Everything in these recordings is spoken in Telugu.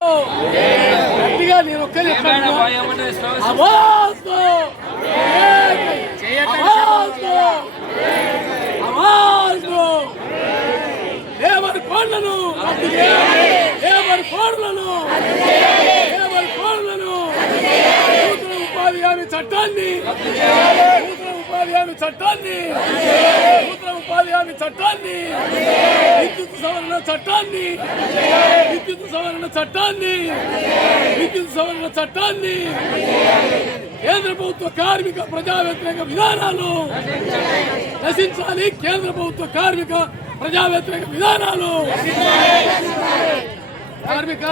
గట్టిగా నేను ఒక్కరే లేబర్ కోడ్లను లేబర్ కోడ్లను లేబర్ కోడ్లను నూతన ఉపాధి హామీ చట్టాన్ని నూతన ఉపాధి హామీ చట్టాన్ని నూతన ఉపాధి హామీ చట్టాన్ని విద్యుత్ సవరణ చట్టాన్ని విద్యుత్ సవరణ చట్టాన్ని విద్యుత్ సవరణ చట్టాన్ని కేంద్ర ప్రభుత్వ కార్మిక ప్రజా వ్యతిరేక విధానాలు నశించాలి. కేంద్ర ప్రభుత్వ కార్మిక ప్రజా వ్యతిరేక విధానాలు. కార్మిక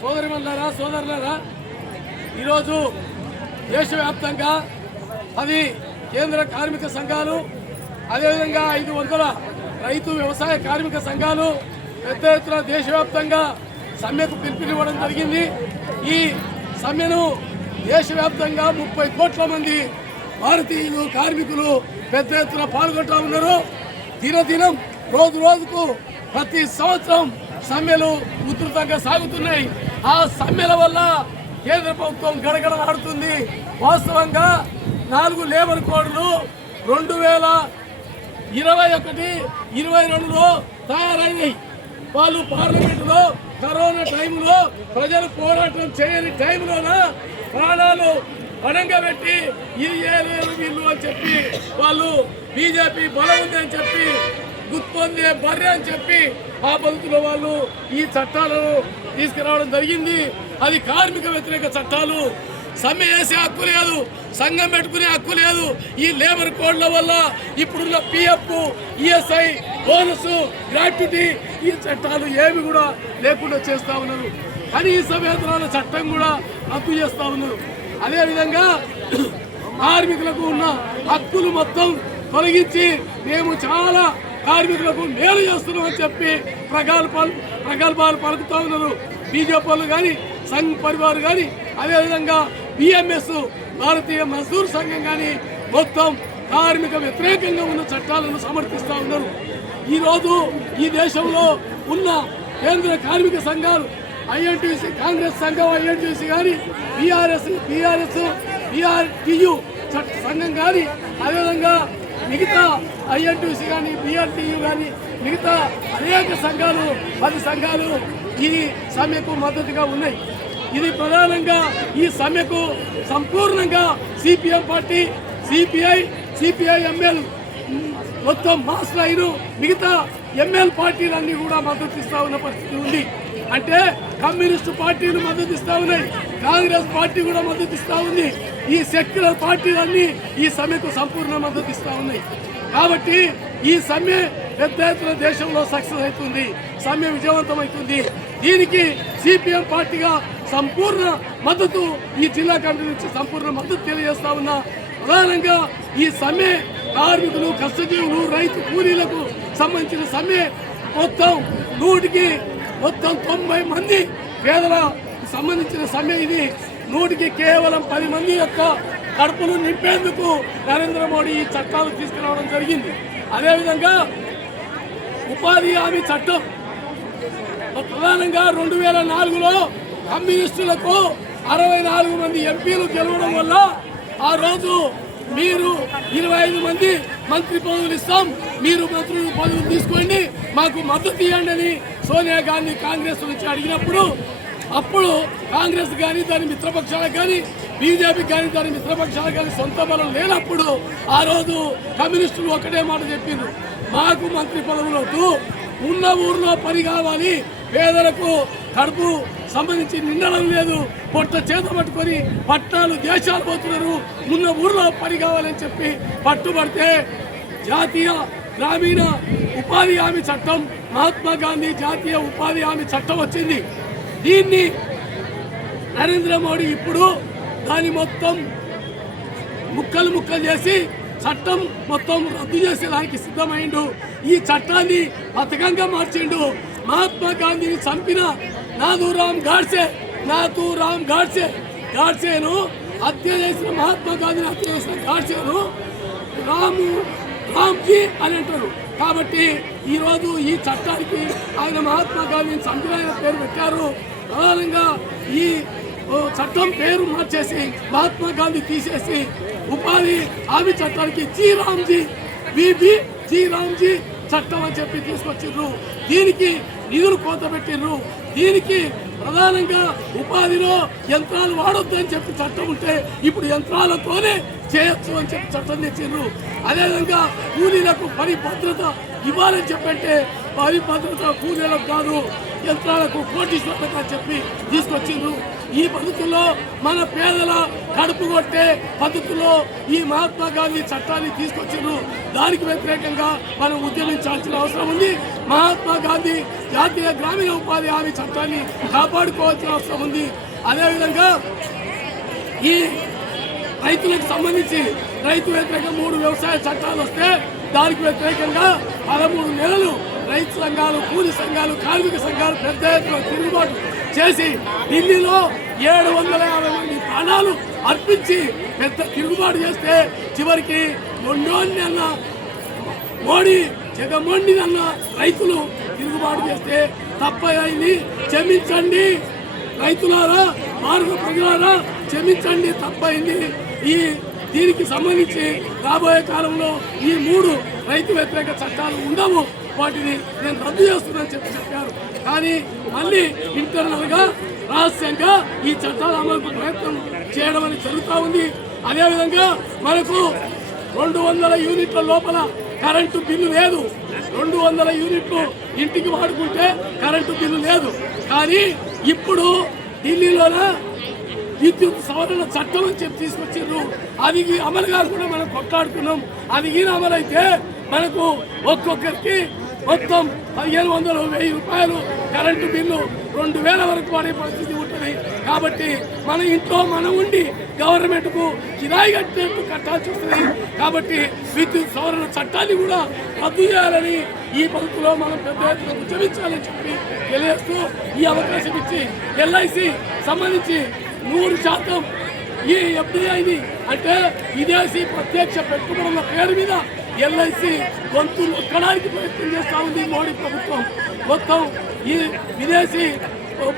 సోదరిమణులారా సోదరులారా, ఈరోజు దేశవ్యాప్తంగా 10 కేంద్ర కార్మిక సంఘాలు, అదేవిధంగా 500 రైతు వ్యవసాయ కార్మిక సంఘాలు పెద్ద ఎత్తున దేశవ్యాప్తంగా సమ్మెకు పిలుపునివ్వడం జరిగింది. ఈ సమ్మెను దేశవ్యాప్తంగా 30 కోట్ల మంది భారతీయులు కార్మికులు పెద్ద ఎత్తున పాల్గొంటూ ఉన్నారు. దినదినం రోజు రోజుకు ప్రతి సంవత్సరం సమ్మెలు ఉధృతంగా సాగుతున్నాయి. ఆ సమ్మెల వల్ల కేంద్ర ప్రభుత్వం గడగడలాడుతుంది. వాస్తవంగా 4 లేబర్ కోడ్లు 2021-22లో తయారైనాయి. వాళ్ళు పార్లమెంటులో కరోనా టైంలో ప్రజలు పోరాటం చేయని టైంలోన ప్రాణాలు పణంగా పెట్టి ఇది చేయలేరు వీళ్ళు అని చెప్పి వాళ్ళు బీజేపీ బలం ఉంది అని చెప్పి గుర్తొందే బర్రె అని చెప్పి ఆ పద్ధతిలో వాళ్ళు ఈ చట్టాలను తీసుకురావడం జరిగింది. అది కార్మిక వ్యతిరేక చట్టాలు. సమ్మె చేసే హక్కు లేదు, సంఘం పెట్టుకునే హక్కు లేదు. ఈ లేబర్ కోడ్ల వల్ల ఇప్పుడున్న పిఎఫ్, ఈఎస్ఐ, బోనస్, గ్రాట్యుటీ ఈ చట్టాలు ఏమి కూడా లేకుండా చేస్తూ ఉన్నారు. కనీస వేతనాల చట్టం కూడా రద్దు చేస్తూ ఉన్నారు. అదేవిధంగా కార్మికులకు ఉన్న హక్కులు మొత్తం తొలగించి మేము చాలా కార్మికులకు మేలు చేస్తున్నాం అని చెప్పి ప్రగల్భాలు పలుకుతూ ఉన్నారు. బీజేపీ వాళ్ళు కానీ, సంఘ్ పరివార్ కానీ, అదేవిధంగా బిఎంఎస్ భారతీయ మజ్దూర్ సంఘం కానీ మొత్తం కార్మిక వ్యతిరేకంగా ఉన్న చట్టాలను సమర్థిస్తూ ఉన్నారు. ఈరోజు ఈ దేశంలో ఉన్న కేంద్ర కార్మిక సంఘాలు ఐఎన్టీసీ, కాంగ్రెస్ సంఘం ఐఎన్టీసీ కానీ, బీఆర్టీయూ సంఘం కానీ, అదేవిధంగా మిగతా ఐఎన్టీసీ కానీ, బీఆర్టీయూ కానీ మిగతా అనేక సంఘాలు 10 సంఘాలు ఈ సమ్మెకు మద్దతుగా ఉన్నాయి. ఇది ప్రధానంగా ఈ సమ్మెకు సంపూర్ణంగా సిపిఎం పార్టీ, సిపిఐఎంఎల్ మొత్తం మాస్ లైన్ మిగతా ఎంఎల్ పార్టీలన్నీ కూడా మద్దతు ఇస్తా ఉన్న పరిస్థితి ఉంది. అంటే కమ్యూనిస్టు పార్టీలు మద్దతు ఇస్తా ఉన్నాయి, కాంగ్రెస్ పార్టీ కూడా మద్దతు ఇస్తా ఉంది. ఈ సెక్యులర్ పార్టీలన్నీ ఈ సమ్మెకు సంపూర్ణ మద్దతు ఇస్తా ఉన్నాయి. కాబట్టి ఈ సమ్మె పెద్ద ఎత్తున దేశంలో సక్సెస్ అవుతుంది, సమ్మె విజయవంతమవుతుంది. దీనికి సిపిఎం పార్టీగా సంపూర్ణ మద్దతు, ఈ జిల్లా కమిటీ నుంచి సంపూర్ణ మద్దతు తెలియజేస్తా ఉన్నా. ప్రధానంగా ఈ సమ్మె కార్మికులు, కష్టజీవులు, రైతు కూలీలకు సంబంధించిన సమ్మె మొత్తం 90 మంది పేదలకు సంబంధించిన సమ్మె. ఇది 100కి కేవలం 10 మంది యొక్క కడుపును నింపేందుకు నరేంద్ర మోడీ ఈ చట్టాలు తీసుకురావడం జరిగింది. అదేవిధంగా ఉపాధి హామీ చట్టం ప్రధానంగా 2004లో కమ్యూనిస్టులకు 64 మంది ఎంపీలు గెలవడం వల్ల ఆ రోజు మీరు 25 మంది మంత్రి పదవులు ఇస్తాం, మీరు మంత్రి పదవులు తీసుకోండి, మాకు మద్దతు ఇవ్వండి అని సోనియా గాంధీ కాంగ్రెస్ నుంచి అడిగినప్పుడు, అప్పుడు కాంగ్రెస్ కానీ దాని మిత్రపక్షాలకు కానీ, బీజేపీ కానీ దాని మిత్రపక్షాలకు కానీ సొంత బలం లేనప్పుడు ఆ రోజు కమ్యూనిస్టులు ఒకటే మాట చెప్పిండ్రు, మాకు మంత్రి పదవులు వద్దు, ఉన్న ఊర్లో పని కావాలి, పేదలకు కడుపు సంబంధించి నిండడం లేదు, పొట్ట చేత పట్టుకొని పట్టణాలు దేశాలు పోతున్నారు, ఉన్న ఊర్లో పని కావాలని చెప్పి పట్టుబడితే జాతీయ గ్రామీణ ఉపాధి హామీ చట్టం, మహాత్మా గాంధీ జాతీయ ఉపాధి హామీ చట్టం వచ్చింది. దీన్ని నరేంద్ర మోడీ ఇప్పుడు దాన్ని మొత్తం ముక్కలు చేసి చట్టం మొత్తం రద్దు చేసేదానికి సిద్ధమైండు. ఈ చట్టాన్ని పథకంగా మార్చిండు. మహాత్మా గాంధీని చంపిన నాథూరామ్ గాడ్సేను హత్య చేసిన, మహాత్మా గాంధీని హత్య చేసిన గాడ్సేను రామ్జీ అని అంటారు. కాబట్టి ఈరోజు ఈ చట్టానికి ఆయన మహాత్మా గాంధీని చంపిన పేరు పెట్టారు. ప్రధానంగా ఈ చట్టం పేరు మార్చేసి మహాత్మా గాంధీ తీసేసి ఉపాధి హామీ చట్టానికి జీ రామ్జీ చట్టం అని చెప్పి తీసుకొచ్చిర్రు. దీనికి నిధులు కోత పెట్టిర్రు. దీనికి ప్రధానంగా ఉపాధిలో యంత్రాలు వాడొద్దు అని చెప్పి చట్టం ఉంటే ఇప్పుడు యంత్రాలతోనే చేయొచ్చు అని చెప్పి చట్టం తెచ్చిండ్రు. అదేవిధంగా కూలీలకు పని భద్రత ఇవ్వాలని చెప్పంటే పని భద్రత కూలీలకు కాదు యంత్రాలకు కోటీశ్వరులకు అని చెప్పి తీసుకొచ్చిండ్రు. ఈ పద్ధతుల్లో మన పేదల కడుపు కొట్టే పద్ధతుల్లో ఈ మహాత్మా గాంధీ చట్టాన్ని తీసుకొచ్చిండ్రు. దానికి వ్యతిరేకంగా మనం ఉద్యమించాల్సిన అవసరం ఉంది. మహాత్మా గాంధీ జాతీయ గ్రామీణ ఉపాధి హామీ చట్టాన్ని కాపాడుకోవాల్సిన అవసరం ఉంది. అదేవిధంగా ఈ రైతులకు సంబంధించి రైతు వ్యతిరేక 3 వ్యవసాయ చట్టాలు వస్తే దానికి వ్యతిరేకంగా 13 నెలలు రైతు సంఘాలు, కూలి సంఘాలు, కార్మిక సంఘాలు పెద్ద ఎత్తున తిరుగుబాటు చేసి ఢిల్లీలో 750 మంది ప్రాణాలు అర్పించి పెద్ద తిరుగుబాటు చేస్తే చివరికి మొండోన్ని అన్న మోడీ జగన్మోహన్ అన్న రైతులు తిరుగుబాటు చేస్తే తప్పైంది, క్షమించండి రైతులారా, భారత ప్రజలారా క్షమించండి, తప్పైంది. దీనికి సంబంధించి రాబోయే కాలంలో ఈ 3 రైతు వ్యతిరేక చట్టాలు ఉండవు, వాటిని నేను రద్దు చేస్తున్నానని చెప్పారు. కానీ మళ్ళీ ఇంటర్నల్ గా రహస్యంగా ఈ చట్టాల అమలుకు ప్రయత్నం చేయడం అనేది జరుగుతూ ఉంది. అదేవిధంగా మనకు 200 యూనిట్ల లోపల కరెంటు బిల్లు లేదు. 200 యూనిట్లు ఇంటికి వాడుకుంటే కరెంటు బిల్లు లేదు. కానీ ఇప్పుడు ఢిల్లీలోనే విద్యుత్ సవరణ చట్టం అని చెప్పి తీసుకొచ్చిండ్రు. అది అమలు కాకుండా మనం కొట్లాడుతున్నాం. అది ఈయన అమలైతే మనకు ఒక్కొక్కరికి మొత్తం 1500, 1000 రూపాయలు కరెంటు బిల్లు 2000 వరకు వాడే పరిస్థితి ఉంటుంది. కాబట్టి మన ఇంట్లో మనం ఉండి గవర్నమెంట్కు కిరాయి కట్టినట్టు కట్టాల్సి వస్తుంది. కాబట్టి విద్యుత్ సవరణ చట్టాన్ని కూడా రద్దు చేయాలని ఈ పద్ధతిలో మనం పెద్ద ఎత్తున ఉద్యమించాలని చెప్పి తెలియజేస్తూ ఈ అవకాశం ఇచ్చి ఎల్ఐసి సంబంధించి 100% ఈ ఎఫ్డిఐని అంటే విదేశీ ప్రత్యక్ష పెట్టుబడుల పేరు మీద ఎల్ఐసి గొంతు నొక్కడానికి ప్రయత్నం చేస్తూ ఉంది మోడీ ప్రభుత్వం. మొత్తం ఈ విదేశీ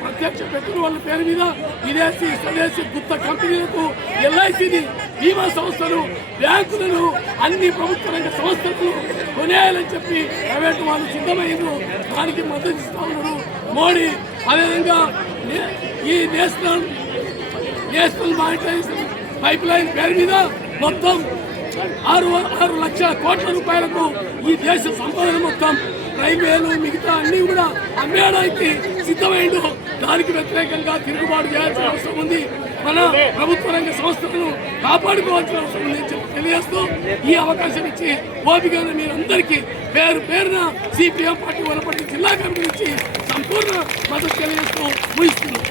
ప్రత్యక్ష పెట్టుబడుల పేరు మీద విదేశీ స్వదేశీ గుత్త కంపెనీలకు ఎల్ఐసిని, బీమా సంస్థలు, బ్యాంకులను, అన్ని ప్రభుత్వ రంగ సంస్థలను కొనేయాలని చెప్పి ప్రైవేటు వాళ్ళు సిద్ధమైండ్రు. దానికి మద్దతు ఇస్తూ ఉన్నారు మోడీ. అదేవిధంగా ఈ నేషనల్ మానిటైజేషన్ పైప్ లైన్ పేరు మీద మొత్తం 6 లక్షల కోట్ల రూపాయలకు ఈ దేశ సంపదను మొత్తం రైల్వేలు మిగతా అన్ని కూడా అమ్మేయడానికి సిద్ధమైండు. దానికి వ్యతిరేకంగా తిరుగుబాటు చేయాల్సిన అవసరం ఉంది. మన ప్రభుత్వ రంగ సంస్థలను కాపాడుకోవాల్సిన అవసరం ఉంది చెప్పి తెలియజేస్తూ ఈ అవకాశం ఇచ్చి ఓపిక మీరందరికీ పేరు పేరున సిపిఎం పార్టీ వనపర్తి జిల్లా కమిటీ నుంచి సంపూర్ణ మద్దతు తెలియజేస్తూ ముగిస్తున్నాం.